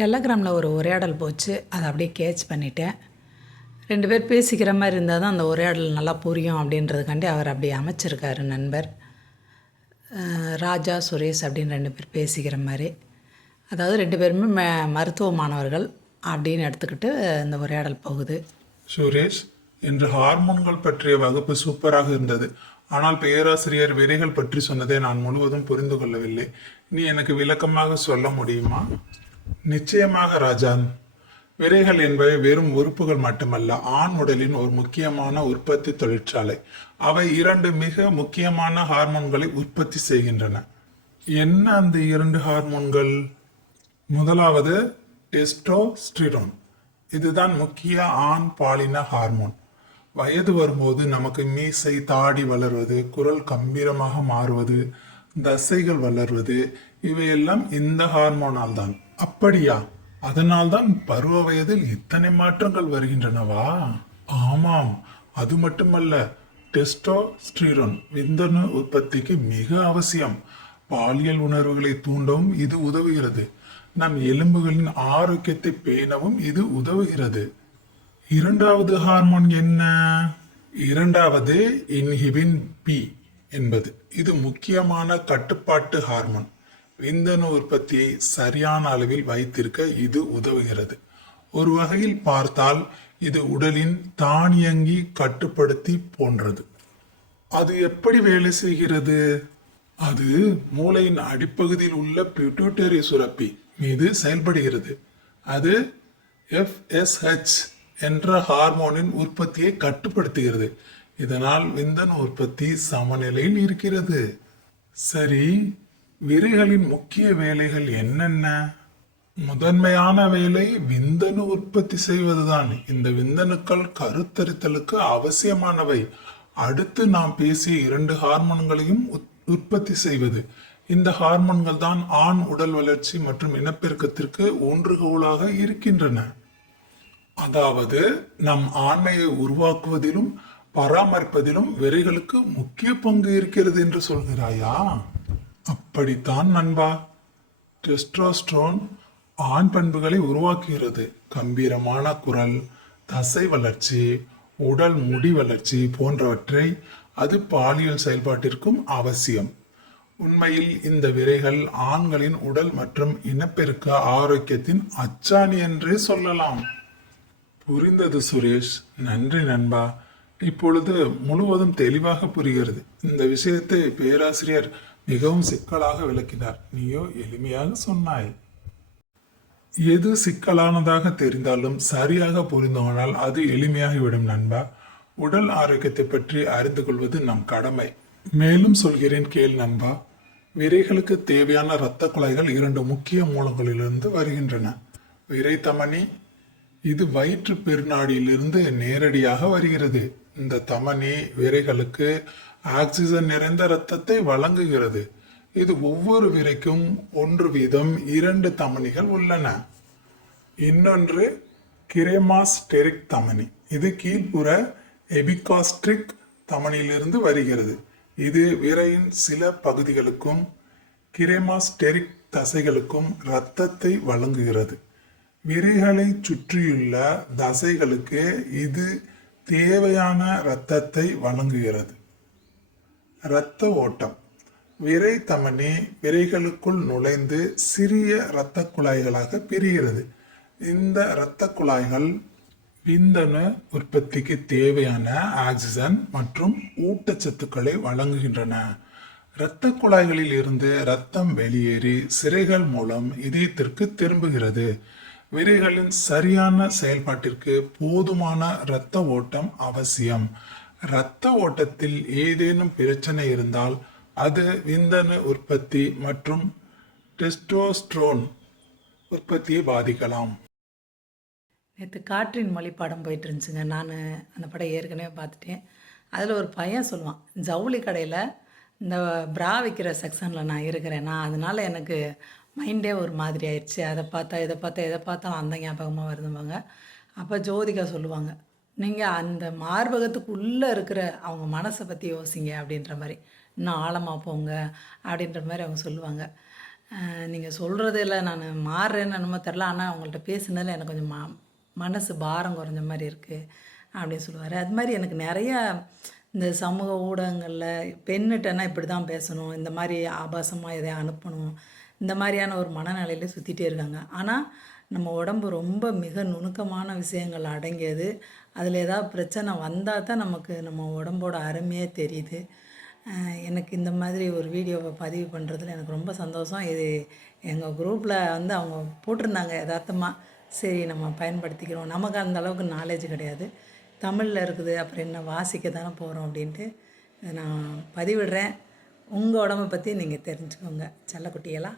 டெலகிராமில் ஒரு உரையாடல் போச்சு. அதை அப்படியே கேட்ச் பண்ணிட்டேன். 2 பேர் பேசிக்கிற மாதிரி இருந்தால் தான் அந்த உரையாடல் நல்லா புரியும் அப்படின்றதுக்காண்டி அவர் அப்படி அமைச்சிருக்காரு நண்பர். ராஜா, சுரேஷ் அப்படின்னு 2 பேர் பேசிக்கிற மாதிரி. அதாவது 2 பேருமே மருத்துவ மாணவர்கள் அப்படின்னு எடுத்துக்கிட்டு இந்த உரையாடல் போகுது. சுரேஷ், இன்று ஹார்மோன்கள் பற்றிய வகுப்பு சூப்பராக இருந்தது. ஆனால் பேராசிரியர் விரைகள் பற்றி சொன்னதை நான் முழுவதும் புரிந்து கொள்ளவில்லை. நீ எனக்கு விளக்கமாக சொல்ல முடியுமா? நிச்சயமாக ராஜான். விரைகள் என்பவை வெறும் உறுப்புகள் மட்டுமல்ல, ஆண் உடலின் ஒரு முக்கியமான உற்பத்தி தொழிற்சாலை. அவை 2 மிக முக்கியமான ஹார்மோன்களை உற்பத்தி செய்கின்றன. என்ன அந்த 2 ஹார்மோன்கள்? முதலாவது டெஸ்டோஸ்டிரோன். இதுதான் முக்கிய ஆண் பாலின ஹார்மோன். வயது வரும்போது நமக்கு மீசை, தாடி வளர்வது, குரல் கம்பீரமாக மாறுவது, தசைகள் வளர்வது, இவையெல்லாம் இந்த ஹார்மோனால் தான். அப்படியா? அதனால்தான் பருவ வயதில் இத்தனை மாற்றங்கள் வருகின்றனவா? ஆமாம். அது மட்டுமல்ல, டெஸ்டோஸ்டிரோன் விந்தணு உற்பத்திக்கு மிக அவசியம். பாலியல் உணர்வுகளை தூண்டவும் இது உதவுகிறது. நம் எலும்புகளின் ஆரோக்கியத்தை பேணவும் இது உதவுகிறது. 2வது ஹார்மோன் என்ன? 2வது இன்ஹிபின் பி என்பது. இது முக்கியமான கட்டுப்பாட்டு ஹார்மோன். விந்தணு உற்பத்தியை சரியான அளவில் வைத்திருக்க இது உதவுகிறது. ஒரு வகையில் பார்த்தால் இது உடலின் தானியங்கி கட்டுப்படுத்தி போன்றது. அது எப்படி வேலை செய்கிறது? அது மூளையின் அடிப்பகுதியில் உள்ள பிட்யூட்டரி சுரப்பி மீது செயல்படுகிறது. அது FSH என்ற ஹார்மோனின் உற்பத்தியை கட்டுப்படுத்துகிறது. இதனால் விந்தணு உற்பத்தி சமநிலையில் இருக்கிறது. சரி, விரைகளின் முக்கிய வேலைகள் என்னென்ன? முதன்மையான வேலை விந்தணு உற்பத்தி செய்வதுதான். இந்த விந்தணுக்கள் கருத்தரித்தலுக்கு அவசியமானவை. அடுத்து நாம் பேசிய 2 ஹார்மோன்களையும் உற்பத்தி செய்வது. இந்த ஹார்மோன்கள் தான் ஆண் உடல் வளர்ச்சி மற்றும் இனப்பெருக்கத்திற்கு ஊன்றுகோலாக இருக்கின்றன. அதாவது நம் ஆண்மையை உருவாக்குவதிலும் பராமரிப்பதிலும் விரைகளுக்கு முக்கிய பங்கு இருக்கிறது என்று சொல்கிறாயா? அப்படித்தான் நண்பா. டெஸ்டோஸ்டிரோன் ஆண் பண்புகளை உருவாக்குகிறது. கம்பீரமான குரல், தசை வளர்ச்சி, உடல் முடி வளர்ச்சி போன்றவற்றை அது பாலியல் செயல்பாட்டிற்கும் அவசியம். உண்மையில் இந்த விரைகள் ஆண்களின் உடல் மற்றும் இனப்பெருக்க ஆரோக்கியத்தின் அச்சாணி என்றே சொல்லலாம். புரிந்தது சுரேஷ். நன்றி நண்பா. இப்பொழுது முழுவதும் தெளிவாக புரிகிறது. இந்த விஷயத்தை பேராசிரியர் மிகவும் சிக்கலாக விளக்கினார். நீயோ எளிமையாக சொன்னாய். எது சிக்கலானதாக தெரிந்தாலும் சரியாக புரிந்தோனால் அது எளிமையாகிவிடும் நண்பா. உடல் ஆரோக்கியத்தை பற்றி அறிந்து கொள்வது நம் கடமை. மேலும் சொல்கிறேன் கேள் நண்பா. விரைகளுக்கு தேவையான இரத்த குழாய்கள் 2 முக்கிய மூலங்களிலிருந்து வருகின்றன. விரை தமனி, இது வயிற்று பெருநாடியிலிருந்து நேரடியாக வருகிறது. இந்த தமனி விரைகளுக்கு ஆக்சிஜன் நிறைந்த இரத்தத்தை வழங்குகிறது. இது ஒவ்வொரு விரைக்கும் 1 வீதம் 2 தமனிகள் உள்ளன. இன்னொன்று கிரேமாஸ்டெரிக் தமனி. இது கீழ்ப்புற எபிகாஸ்ட்ரிக் தமனியிலிருந்து வருகிறது. இது விரையின் சில பகுதிகளுக்கும் கிரேமாஸ்டெரிக் தசைகளுக்கும் இரத்தத்தை வழங்குகிறது. விரைகளை சுற்றியுள்ள தசைகளுக்கு இது தேவையான இரத்தத்தை வழங்குகிறது. இரத்த ஓட்டம். விரை தமனி விரைகளுக்குள் நுழைந்து சிறிய இரத்த குழாய்களாக பிரிகிறது. இந்த இரத்த குழாய்கள் விந்தணு உற்பத்திக்கு தேவையான ஆக்சிஜன் மற்றும் ஊட்டச்சத்துக்களை வழங்குகின்றன. இரத்த குழாய்களில் இருந்து இரத்தம் வெளியேறி சிரைகள் மூலம் இதயத்திற்கு திரும்புகிறது. விரைகளின் சரியான செயல்பாட்டிற்கு போதுமான இரத்த ஓட்டம் அவசியம். இரத்த ஓட்டத்தில் ஏதேனும் பிரச்சனை இருந்தால் அது விந்தணு உற்பத்தி மற்றும் டெஸ்டோஸ்டிரோன் உற்பத்தியை பாதிக்கலாம். நேற்று காற்றின் மொழி படம் போயிட்டு இருந்துச்சுங்க. நான் அந்த படம் ஏற்கனவே பார்த்துட்டேன். அதில் ஒரு பையன் சொல்லுவான், ஜவுளி கடையில் இந்த ப்ரா விற்கிற செக்ஷனில் நான் இருக்கிறேன், அதனால் எனக்கு மைண்டே ஒரு மாதிரி ஆயிடுச்சு. அதை பார்த்தா இதை பார்த்தா எதை பார்த்தாலும் அந்த ஞாபகமாக வருதும்பாங்க. அப்போ ஜோதிகா சொல்லுவாங்க, நீங்கள் அந்த மார்பகத்துக்குள்ளே இருக்கிற அவங்க மனசை பற்றி யோசிங்க அப்படின்ற மாதிரி, இன்னும் ஆழமாக போங்க அப்படின்ற மாதிரி அவங்க சொல்லுவாங்க. நீங்கள் சொல்கிறதில நான் மாறுறேன்னு என்னமோ தெரில. ஆனால் உங்கள்ட்ட பேசுனதில எனக்கு கொஞ்சம் மனசு பாரம் குறைஞ்ச மாரி இருக்குது அப்படின்னு சொல்லுவார். அது மாதிரி எனக்கு நிறையா இந்த சமூக ஊடகங்களில் பெண்ணுட்டன்னா இப்படி தான் பேசணும், இந்த மாதிரி ஆபாசமாக எதையா அனுப்பணும், இந்த மாதிரியான ஒரு மனநிலையில சுற்றிட்டே இருக்காங்க. ஆனால் நம்ம உடம்பு ரொம்ப மிக நுணுக்கமான விஷயங்கள் அடங்கியது. அதில் ஏதாவது பிரச்சனை வந்தால் தான் நமக்கு நம்ம உடம்போட அருமையே தெரியுது. எனக்கு இந்த மாதிரி ஒரு வீடியோவை பதிவு பண்ணுறதுல எனக்கு ரொம்ப சந்தோஷம். இது எங்கள் குரூப்பில் வந்து அவங்க போட்டிருந்தாங்க எதார்த்தமா. சரி நம்ம பயன்படுத்திக்கிறோம். நமக்கு அந்த அளவுக்கு நாலேஜ் கிடையாது. தமிழில் இருக்குது அப்புறம் என்ன வாசிக்க தானே போகிறோம் அப்படின்ட்டு இதை நான் பதிவிடுறேன். உங்கள் உடம்பை பற்றி நீங்கள் தெரிஞ்சுக்கோங்க செல்லக்குட்டிகளா.